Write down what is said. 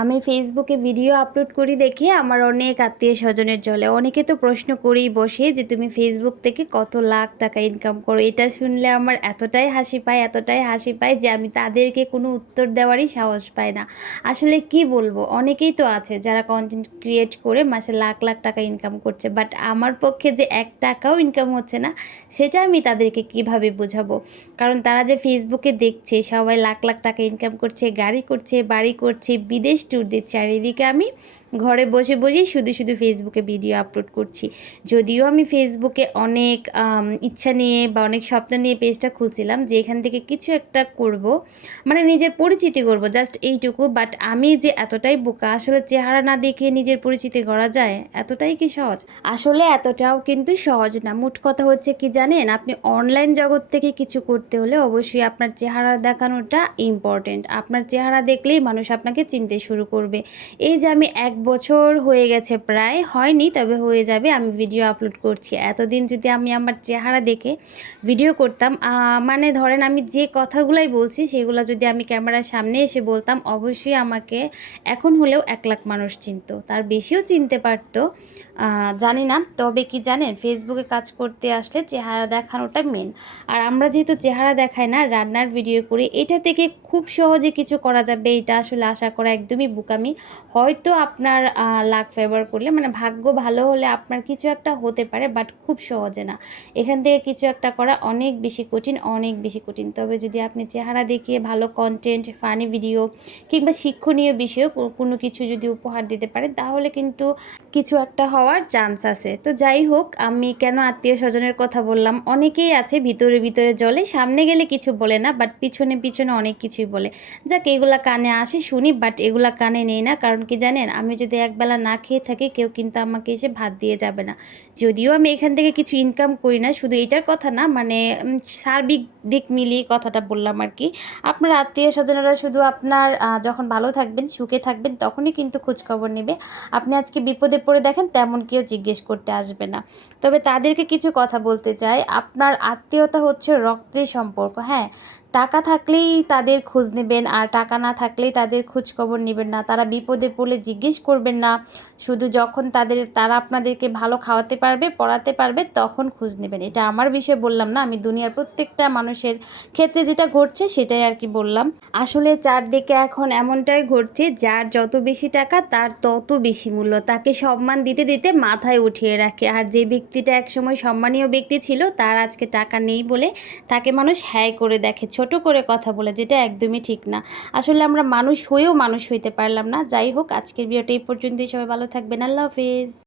আমি ফেসবুকে video upload করি দেখে আমার অনেক আত্মীয় স্বজনের জ্বলে। অনেকে তো প্রশ্ন করেই বসে যে তুমি ফেসবুক থেকে কত লাখ টাকা ইনকাম করো। এটা শুনলে আমার এতটাই হাসি পায় যে আমি তাদেরকে কোনো উত্তর দেওয়ারই সাহস পাই না। আসলে কি বলবো, অনেকেই তো আছে যারা কন্টেন্ট ক্রিয়েট করে মাসে লাখ লাখ টাকা ইনকাম করছে, বাট আমার পক্ষে যে 1 টাকাও ইনকাম হচ্ছে না, সেটা আমি তাদেরকে কিভাবে বোঝাবো? কারণ তারা যে ফেসবুকে দেখছে সবাই লাখ লাখ টাকা ইনকাম করছে, গাড়ি করছে, বাড়ি করছে, বিদেশ ট্যুর দিচ্ছে, আর এদিকে আমি ঘরে বসে বসেই শুধু শুধু ফেসবুকে ভিডিও আপলোড করছি। যদিও আমি ফেসবুকে অনেক ইচ্ছা নিয়ে বা অনেক স্বপ্ন নিয়ে পেজটা খুলছিলাম যে এখান থেকে কিছু একটা করব, মানে নিজের পরিচিতি করব, জাস্ট এইটুকু। বাট আমি যে এতটাই বোকা, আসলে চেহারা না দেখে নিজের পরিচিতি করা যায়? এতটাই কি সহজ? আসলে এতটাও কিন্তু সহজ না। মোট কথা হচ্ছে কি জানেন, আপনি অনলাইন জগৎ থেকে কিছু করতে হলে অবশ্যই আপনার চেহারা দেখানোটা ইম্পর্টেন্ট। আপনার চেহারা দেখলেই মানুষ আপনাকে চিনতে শুরু করবে। এই যে আমি 1 বছর হয়ে গেছে, প্রায় হয়নি তবে হয়ে যাবে, আমি ভিডিও আপলোড করছি। এতদিন যদি আমি আমার চেহারা দেখে ভিডিও করতাম, মানে ধরেন আমি যে কথাগুলাই বলছি সেগুলো যদি আমি ক্যামেরার সামনে এসে বলতাম, অবশ্যই আমাকে এখন হলেও 1 লাখ মানুষ চিনতো, তার বেশিও চিনতে পারতো। জানি না, তবে কি জানেন, ফেসবুকে কাজ করতে আসলে চেহারা দেখানোটা মেন। আর আমরা যেহেতু চেহারা দেখাই না, রান্নার ভিডিও করি, এটা থেকে খুব সহজে কিছু করা যাবে, এটা আসলে আশা করা একদমই বোকামি। হয়তো আপনার লাক ফেভার করলে, মানে ভাগ্য ভালো হলে আপনার কিছু একটা হতে পারে, বাট খুব সহজে না। এখান থেকে কিছু একটা করা অনেক বেশি কঠিন, অনেক বেশি কঠিন। তবে যদি আপনি চেহারা দেখিয়ে ভালো কন্টেন্ট, ফানি ভিডিও কিংবা শিক্ষণীয় বিষয়ে কোনো কিছু যদি উপহার দিতে পারেন, তাহলে কিন্তু কিছু একটা হওয়ার চান্স আছে। তো যাই হোক, আমি কেন আত্মীয় স্বজনের কথা বললাম, অনেকেই আছে ভিতরে ভিতরে জ্বলে, সামনে গেলে কিছু বলে না, বাট পিছনে পিছনে অনেক কিছুই বলে। যাক, এগুলা কানে আসে শুনি, বাট এগুলা কানে নেই না। কারণ কি জানেন, আমি যদি একবেলা না খেয়ে থাকি, কেউ কিন্তু আমাকে এসে ভাত দিয়ে যাবে না। যদিও আমি এখান থেকে কিছু ইনকাম করি না, শুধু এটার কথা না, মানে সার্বিক দিক মিলিয়ে কথাটা বললাম আর কি। আপনার আত্মীয় স্বজনেরা শুধু আপনার যখন ভালো থাকবেন, সুখে থাকবেন, তখনই কিন্তু খোঁজখবর নেবে। আপনি আজকে বিপদে পড়ে দেখেন, তেমন কেউ জিজ্ঞেস করতে আসবে না। তবে তাদেরকে কিছু কথা বলতে চাই, আপনার আত্মীয়তা হচ্ছে রক্তের সম্পর্ক। হ্যাঁ, টাকা থাকলেই তাদের খোঁজ নেবেন, আর টাকা না থাকলেই তাদের খোঁজ খবর নেবেন না। তারা বিপদে পড়লে জিজ্ঞেস করবেন না, শুধু যখন তারা আপনাদেরকে ভালো খাওয়াতে পারবে, পড়াতে পারবে, তখন খোঁজ নেবেন। এটা আমার বিষয়ে বললাম না, আমি দুনিয়ার প্রত্যেকটা মানুষের ক্ষেত্রে যেটা ঘটছে সেটাই আর কি বললাম। আসলে চারদিকে এখন এমনটাই ঘটছে, যার যত বেশি টাকা তার তত বেশি মূল্য, তাকে সম্মান দিতে দিতে মাথায় উঠিয়ে রাখে। আর যে ব্যক্তিটা একসময় সম্মানীয় ব্যক্তি ছিল, তার আজকে টাকা নেই বলে তাকে মানুষ হ্যায় করে দেখে, ছোট করে কথা বলে, যেটা একদমই ঠিক না। আসলে আমরা মানুষ হয়েও মানুষ হইতে পারলাম না। যাই হোক, আজকের ভিডিওটা এই পর্যন্তই। সবাই ভালো থাকবেন। আল্লাহ হাফেজ।